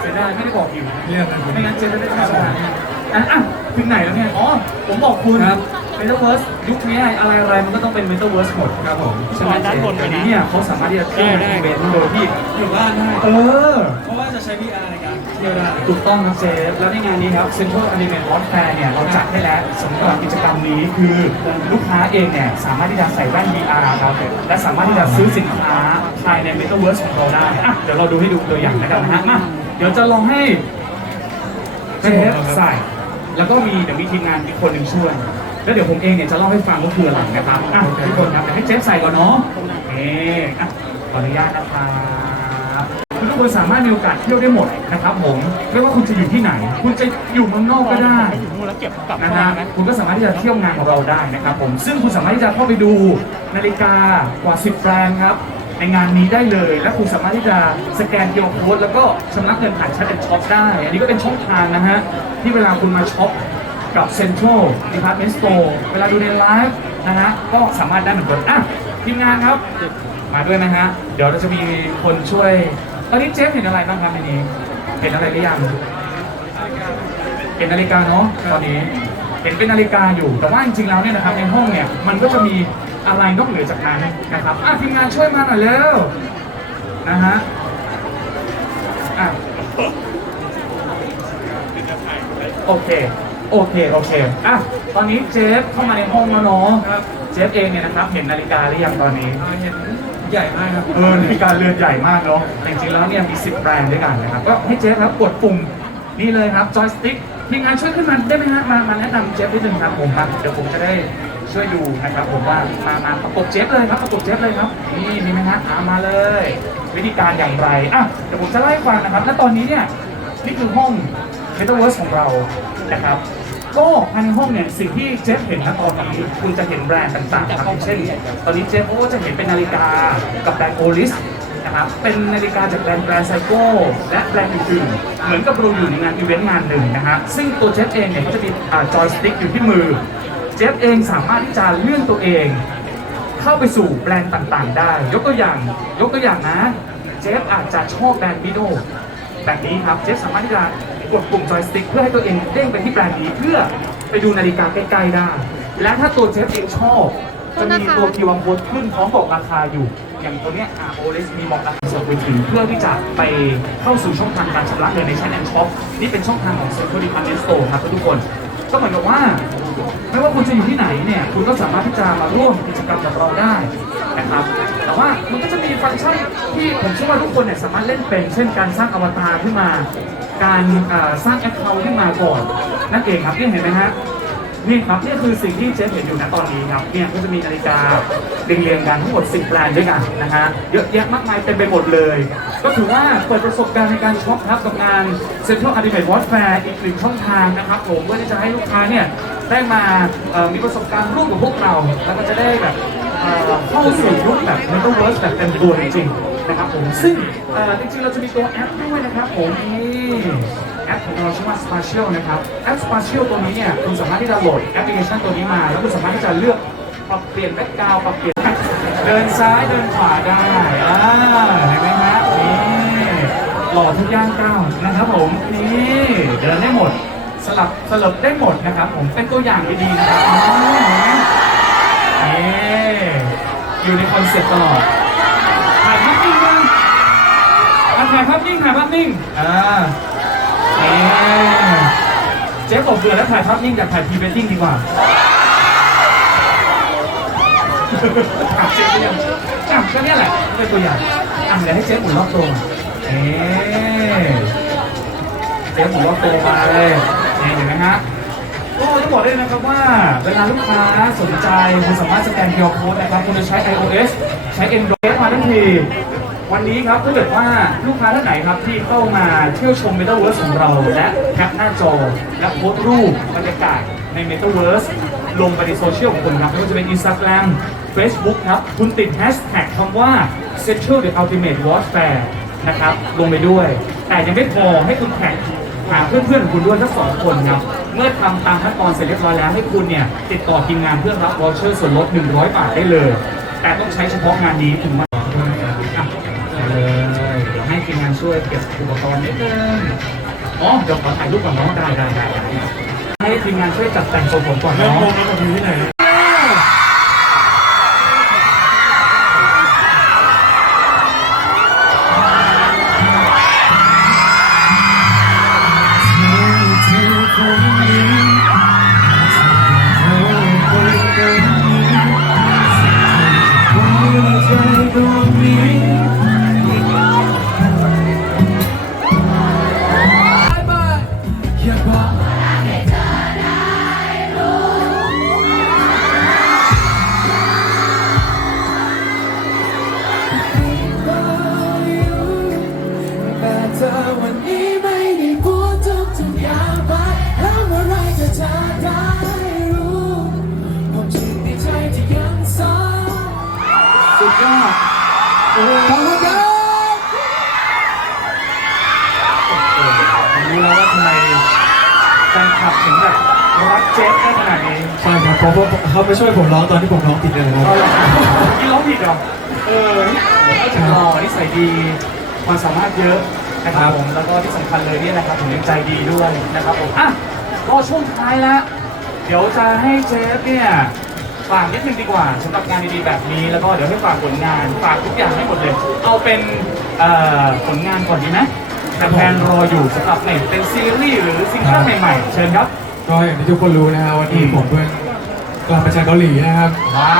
เสียดายไม่ได้บอกอยู่เรียกกันไม่งั้นเจนจะได้ทำงานเนี่ยอะอะถึงไหนแล้วเนี่ย อ๋อ ผมบอกคุณครับ เมตาเวิร์สยุคนี้อะไรอะไรๆมันก็ต้องเป็นเมตาเวิร์สหมดครับผมใช่ไหมด้านบนไปนะเดี๋ยวนี้เนี่ยเขาสามารถที่จะเที่ยวได้ในได้เบนโดยที่อยู่บ้านได้ เออ เพราะว่าจะใช้ VR ในการเที่ยวได้ถูกต้องครับเจฟแล้วในงานนี้ครับ Central Anime World Fair เนี่ยเราจัดให้แล้วสำหรับกิจกรรมนี้คือลูกค้าเองเนี่ยสามารถที่จะใส่แว่น VR ครับและสามารถที่จะซื้อสินค้าภายใน Metaverse ของเราได้อะเดี๋ยวเราดูให้ดูตัวอย่างแล้วกันนะฮะมาเดี๋ยวจะลองให้เจฟใส่ แล้วก็มีเดี๋ยวมีทีมงานอีกคนหนึ่งช่วยแล้วเดี๋ยวผมเองเนี่ยจะเล่าให้ฟังว่าคืออะไรนะครับอะทุกคนครับเดี๋ยวให้เจฟใส่ก่อนเนาะเอ๊อะขออนุญาตนะครับ คนสามารถมีโอกาสเที่ยวได้หมดนะครับผมไม่ว่าคุณจะอยู่ที่ไหน คุณจะอยู่เมืองนอกก็ได้ไปถึงนู่นแล้วเก็บกลับนะเข้าฮะมาไหมคุณก็สามารถที่จะเที่ยวงานของเราได้นะครับผมซึ่งคุณสามารถที่จะเข้าไปดูนาฬิกากว่า 10แบรนด์ครับในงานนี้ได้เลย และคุณสามารถที่จะสแกนเกียร์โค้ดแล้วก็ชำระเงินผ่านแชทแอนช็อปได้ อันนี้ก็เป็นช่องทางนะฮะที่เวลาคุณมาช็อปกับ Central Department Store เวลาดูในไลฟ์นะฮะก็สามารถได้เหมือนกันอะทีมงานครับ มาด้วยนะฮะ เดี๋ยวเราจะมีคนช่วย ตอนนี้เจฟเห็นอะไรบ้างครับในนี้ เห็นอะไรหรือยังเห็นนาฬิกาเนาะตอนนี้เห็นเป็นนาฬิกาอยู่ แต่ว่าจริงๆแล้วเนี่ยนะครับในห้องเนี่ยมันก็จะมีอะไรนอกเหนือจากนั้นนะครับอะทีมงานช่วยมาหน่อยเร็วนะฮะอะโอเคโอเคโอเคอะตอนนี้เจฟเข้ามาในห้องแล้วเนาะครับเจฟเองเนี่ยนะครับ เห็นนาฬิกาหรือยังตอนนี้อ่าเห็น ใหญ่มากครับเออในการเรือนใหญ่มากเนาะแต่จริงๆแล้วเนี่ยมี 10 แบรนด์ด้วยกันนะครับ ก็ให้เจฟครับกดปุ่มนี่เลยครับจอยสติ๊กทีมงานช่วยขึ้นมาได้ไหมฮะมามาแนะนำเจฟนิดนึงครับผมครับเดี๋ยวผมจะได้ช่วยดูนะครับผมว่ามามาประกบเจฟเลยครับประกบเจฟเลยครับนี่มีไหมฮะอ่ามาเลย วิธีการอย่างไรอะเดี๋ยวผมจะไล่าให้ฟังนะครับ และตอนนี้เนี่ยนี่คือห้อง Metaverse ของเรานะครับ ก็ภายในห้องเนี่ยสิ่งที่เจฟเห็นนะตอนนี้คุณจะเห็นแบรนด์ต่างๆครับอย่างเช่น ตอนนี้เจฟก็จะเห็นเป็นนาฬิกากับแบรนด์โอลิสนะครับเป็นนาฬิกาจากแบรนด์แบรนด์ไซโก้และแบรนด์อื่นๆเหมือนกับเราอยู่ในงานอีเวนต์งานหนึ่งนะฮะซึ่งตัวเจฟเองเนี่ยก็จะมีจอยสติ๊กอยู่ที่มือ เจฟเองสามารถที่จะเลื่อนตัวเอง เข้าไปสู่แบรนด์ต่างๆ ได้ ยกตัวอย่างยกตัวอย่างนะ เจฟอาจจะชอบแบรนด์มิโนแบบนี้ครับ เจฟสามารถที่จะ กดปุ่มจอยสติ๊กเพื่อให้ตัวเองเด้งไปที่แบรนด์นี้เพื่อไปดูนาฬิกาใกล้ๆได้ และถ้าตัวเจฟเองชอบจะมีตัว QR code ขึ้นพร้อมบอกราคาอยู่ อย่างตัวเนี้ยอาโอเลสมีบอกราคาส่งไปถึงเพื่อที่จะไปเข้าสู่ช่องทางการชำระเงินในชั้นแอนช็อปนี่เป็นช่องทางของ Central Department Store ครับทุกคนก็เหมือนกับว่า ไม่ว่าคุณจะอยู่ที่ไหนเนี่ย คุณก็สามารถที่จะมาร่วมกิจกรรมกับเราได้นะครับ แต่ว่ามันก็จะมีฟังก์ชันที่ผมเชื่อว่าทุกคนเนี่ยสามารถเล่นเป็น เช่นการสร้างอวตารขึ้นมา การสร้างแอคเคาท์ขึ้นมาก่อนนั่นเองครับนี่เห็นไหมฮะนี่ครับนี่คือสิ่งที่เจฟเห็นอยู่ณตอนนี้ครับเนี่ยก็จะมีนาฬิกาเรียงๆกันทั้งหมด 10แบรนด์ด้วยกันนะฮะเยอะแยะมากมายเต็มไปหมดเลย ก็ถือว่าเปิดประสบการณ์ในการช็อปครับกับงาน Central Ultimate Watch Fair อีกหนึ่งช่องทางนะครับผมเพื่อที่จะให้ลูกค้าเนี่ยได้มามีประสบการณ์ร่วมกับพวกเรา แล้วก็จะได้แบบเข้าสู่ยุคแบบ Metaverse แบบเต็มตัวจริง นะครับผมซึ่งจริงๆเราจะมีตัวแอปด้วยนะครับผมนี่แอปของเราชื่อว่า Spatial นะครับแอป Spatial ตัวนี้เนี่ยคุณสามารถที่จะโหลดแอปพลิเคชันตัวนี้มา แล้วคุณสามารถที่จะเลือกปรับเปลี่ยนแบ็กกราวด์ปรับเปลี่ยนเดินซ้ายเดินขวาได้อ่าเห็นไหมฮะนี่หล่อทุกย่างก้าวนะครับผมนี่เดินได้หมดสลับสลับได้หมดนะครับผมเป็นตัวอย่างดีๆนะครับอ๋อเห็นไหมนี่อยู่ในคอนเซ็ปต์ตลอด ถ่ายภาพนิ่งถ่ายภาพนิ่งอ่าเอ๊ะเจ๊บอกเบื่อแล้วถ่ายภาพนิ่งอยากถ่ายพรีเวดดิ้งดีกว่าถามเจ๊ก็ยังอะก็เนี่ยแหละเป็นตัวอย่างอะเดี๋ยวให้เจ๊หมุนรอบตัวเอ๊ะเจ๊หมุนรอบตัวมาเลยนี่เห็นไหมฮะก็ต้องบอกเลยนะครับว่าเวลาลูกค้าสนใจคุณสามารถสแกน QR Code นะครับคุณจะใช้ iOS ใช้ Android มาทันที วันนี้ครับถ้าเกิดว่าลูกค้าท่านไหนครับที่เข้ามาเที่ยวชม Metaverse ของเรา และแคปหน้าจอ และโพสต์รูปบรรยากาศใน Metaverse ลงไปในโซเชียลของคุณครับไม่ว่าจะเป็น Instagram Facebook ครับ คุณติดแฮชแท็กคำว่า Central the Ultimate Watch Fair นะครับ ลงไปด้วย แต่ยังไม่พอให้คุณแท็กหาเพื่อนๆของคุณด้วยทั้งสองคนครับ เมื่อทำตามขั้นตอนเสร็จเรียบร้อยแล้วให้คุณเนี่ย ติดต่อทีมงานเพื่อรับวอเชอร์ส่วนลด 100 บาทได้เลย แต่ต้องใช้เฉพาะงานนี้ถึง ทีมงานช่วยเก็บอุปกรณ์นิดนึงอ๋อเดี๋ยวขอถ่ายรูปก่อนเนาะได้ได้ได้ได้ให้ทีมงานช่วยจัดแต่งทรงผมก่อนเริ่มเนาะ งงแล้วผมอยู่ที่ไหน ใช่ครับเพราะว่าเขาไปช่วยผมร้องตอนที่ผมร้องผิดเลยนะครับเอาละกินร้องผิดเหรอเออก็จะหล่อนิสัยดีความสามารถเยอะนะครับผมแล้วก็ที่สำคัญเลยเนี่ยนะครับผมยังใจดีด้วยนะครับผมอะก็ช่วงท้ายละเดี๋ยวจะให้เจฟเนี่ยฝากนิดนึงดีกว่าสำหรับงานดีๆแบบนี้แล้วก็เดี๋ยวให้ฝากผลงานฝากทุกอย่างให้หมดเลย เอาเป็นเอ่อผลงานก่อนดีไหมแฟนๆรออยู่สำหรับเนี่ยเป็นซีรีส์หรือซิงเกิลใหม่ๆ เชิญครับ ก็อย่างที่ทุกคนรู้นะครับวันนี้ผมเพิ่ง กลับมาจากเกาหลีนะครับ ว้า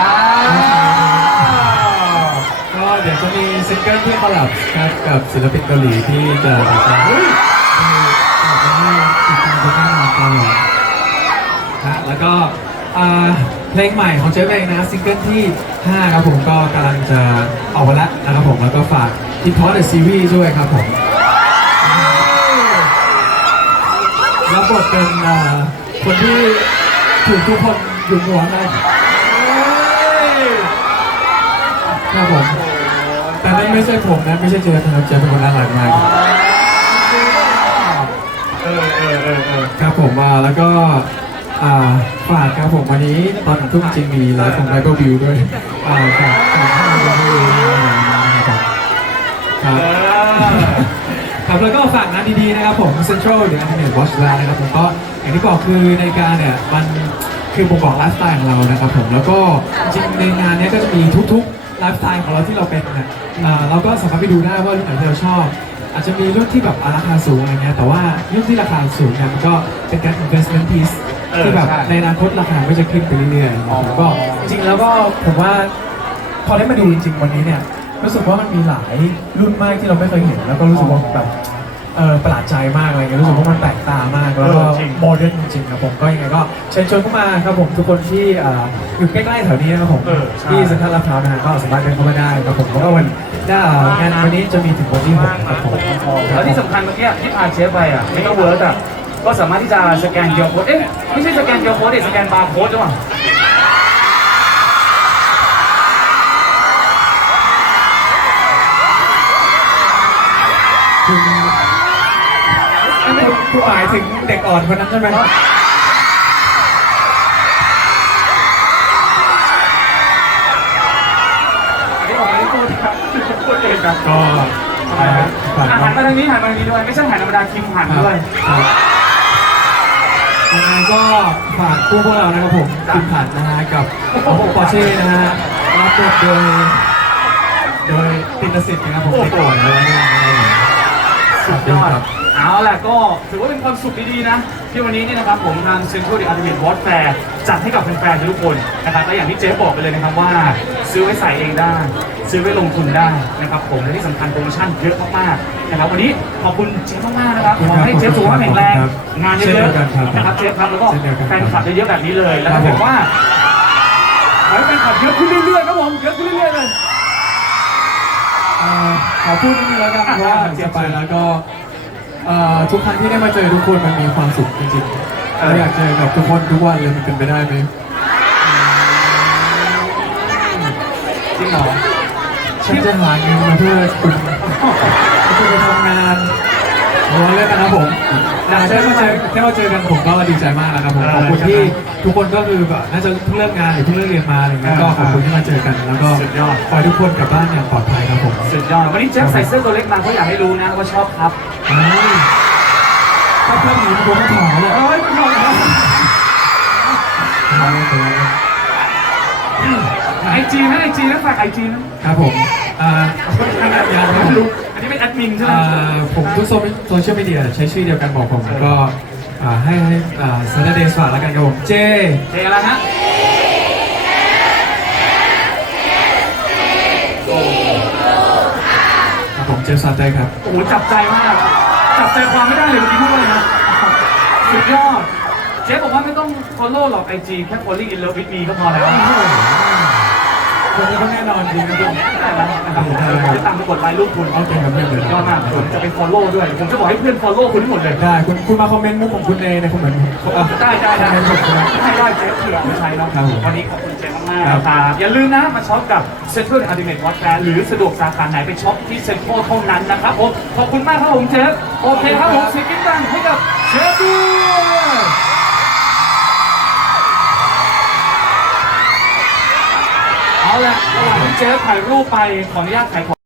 วก็เดี๋ยวจะมีซิงเกิลที่คอลแลบครับกับศิลปินเกาหลีที่จะออกมาเฮ้ยออกมาให้ติดตามกันแน่นอนตลอดนะแล้วก็อ่าเพลงใหม่ของเจ๊เองนะซิงเกิลที่ 5 ครับผมก็กำลังจะออกมาแล้วนะครับผมแล้วก็ฝากทิพอเดอะซีรีส์ด้วยครับผมรับบทเป็นอ่าคนที่ถูกทุกคน หยุดหัวนะครับผมแต่นั่นไม่ใช่ผมนะไม่ใช่เจอนะครับเจอเป็นคนน่ารักมากเออเออเออเออครับผมมาแล้วก็อ่าฝากครับผมวันนี้ตอนทุ่มจริงมีไลฟ์ของไมเคิลวิวด้วยอ่าฝากครับครับครับแล้วก็ฝากงานดีๆนะครับผม Central The Internet Watch แล้วนะครับผมก็อย่างที่บอกคือในการเนี่ยมัน คือบ่งบอกไลฟ์สไตล์ของเรานะครับผมแล้วก็จริงๆในงานเนี้ยก็จะมีทุกๆไลฟ์สไตล์ของเราที่เราเป็นเนี่ยอ่าเราก็สามารถไปดูได้ว่ารุ่นไหนที่เราชอบ อาจจะมีรุ่นที่แบบราคาสูงอะไรเงี้ยแต่ว่ารุ่นที่ราคาสูงเนี่ยมันก็เป็นการ investment piece เออที่แบบใช่ ในอนาคตราคาก็จะขึ้นไปเรื่อยๆอ๋อผมก็จริงๆแล้วก็ผมว่า พอได้มาดูจริงๆวันนี้เนี่ยรู้สึกว่ามันมีหลายรุ่นมากที่เราไม่เคยเห็น แล้วก็รู้สึกว่าแบบ เออประหลาดใจมากอะไรเงี้ยรู้สึกว่ามันแปลกตามาก แล้วก็เออจริง โมเดิร์นจริงๆครับผมก็ยังไงก็เชิญชวนเข้ามาครับผมทุกคนที่อ่าอยู่ใกล้ๆแถวนี้นะครับผมเออใช่ ที่เซ็นทรัลลาดพร้าวนะฮะก็สามารถเดินเข้ามาได้ครับผมแล้วก็วันหน้างานวันนี้จะมีถึงวันที่หกครับผมแล้วที่สำคัญเมื่อกี้ที่พาเชฟไปอะไม่ต้องเวิร์กอะก็สามารถที่จะสแกนเกียร์โค้ดเอ๊ะไม่ใช่สแกนเกียร์โค้ดเด็สแกนบาร์โค้ดหรือเปล่าอันนี้ ผู้หมายถึงเด็กอ่อนคนนั้นใช่ไหมครับอันนี้ผมไม่ได้พูดครับพูดเองครับก็อะฝากหันมาทางนี้หันมาทางนี้ด้วย ไม่ใช่หันธรรมดาคิมหันด้วยครับยังไงก็ฝากคู่พวกเรานะครับผมคุณผัดนะฮะกับปอร์เช่นะฮะรับบทโดยโดยตินสิทธิ์นะครับผมเด็กอ่อนอะไรนะครับผมสุดยอด เอาล่ะก็ถือว่าเป็นความสุขดีๆนะ ที่วันนี้เนี่ยนะครับผมทาง Central The Ultimate Watch Fair จัดให้กับแฟนๆทุกคนนะครับและอย่างที่เจ๊บอกไปเลยนะครับว่า ซื้อไว้ใส่เองได้ ซื้อไว้ลงทุนได้นะครับผมและที่สำคัญโปรโมชั่นเยอะมากๆนะครับวันนี้ขอบคุณเจ๊มากๆนะครับขอให้เจ๊สุขภาพแข็งแรงงานเยอะๆนะครับเจ๊ครับแล้วก็แฟนคลับเยอะๆแบบนี้เลยแล้วถ้าเกิดว่าขอให้แฟนคลับเยอะขึ้นเรื่อยๆครับผมเยอะขึ้นเรื่อยๆเลยเอ่อขอพูดนิดนึงแล้วกันเพราะว่าจะไปแล้วก็ เอ่อทุกครั้งที่ได้มาเจอทุกคนมันมีความสุขจริงๆเราอยากเจอกับทุกคนทุกวันเลยมันเป็นไปได้ไหมจริงเหรอฉันจะหาเงินมาเพื่อคุณเพื่อไปทำงานรอเล่นนะครับผมอ่าแค่มาเจอแค่มาเจอกันผมก็ดีใจมากแล้วครับผมขอบคุณที่ทุกคนก็คือแบบน่าจะเพิ่งเลิกงานหรือเพิ่งเลิกเรียนมาอะไรเงี้ยก็ขอบคุณที่มาเจอกันแล้วก็สุดยอดขอให้ทุกคนกลับบ้านอย่างปลอดภัยครับผมสุดยอดวันนี้เจฟใส่เสื้อตัวเล็กมาเพราะอยากให้รู้นะว่าชอบครับ อ้าวถ้าเพื่อนหนีผมก็ถอดเลยเอ้ยไม่บอกนะไอจีนะไอจีนะฝากไอจีนะครับผมอ่ายังไม่รู้อันนี้เป็นแอดมินใช่ไหมอ่าผมทุกโซเชียลมีเดียใช้ชื่อเดียวกันบอกผมก็อ่าให้ให้อ่าซันเดย์ฝากแล้วกันครับผมเจเจอะไรฮะครับผมเจสันเดย์ครับ โอ้โหจับใจมาก จับใจความไม่ได้เลยเมื่อกี้พูดว่าอะไรนะ สุดยอด เจ๊บอกว่าไม่ต้อง follow หรอกไอจีแค่ falling in love with me ก็พอแล้วคนนี้ก็แน่นอนจริงนะผมได้แล้วนะครับผมจะตามไปกดไลค์รูปคุณโอเคครับเพื่อนเลยยอดมากผมจะไป follow ด้วย ผมจะบอกให้เพื่อน follow คุณทั้งหมดเลยได้คุณคุณมาคอมเมนต์มุกของคุณในในคอมเมนต์อะได้ได้ได้คอมเมนต์ผมนะให้ได้เจ๊เผื่อไม่ใช้เนาะครับผมวันนี้ขอบคุณเจ๊มากๆครับครับอย่าลืมนะมาช็อปกับ Central Ultimate Watch Fair หรือสะดวกสาขาไหนไปช็อปที่เซ็นทรัลเท่านั้นนะครับผมขอบคุณมากครับผมเจฟโอเคครับผมเสียงกิ๊กดังให้กับเชฟด้ ละระหว่างที่เจ๊ถ่ายรูปไปขออนุญาตถ่ายของ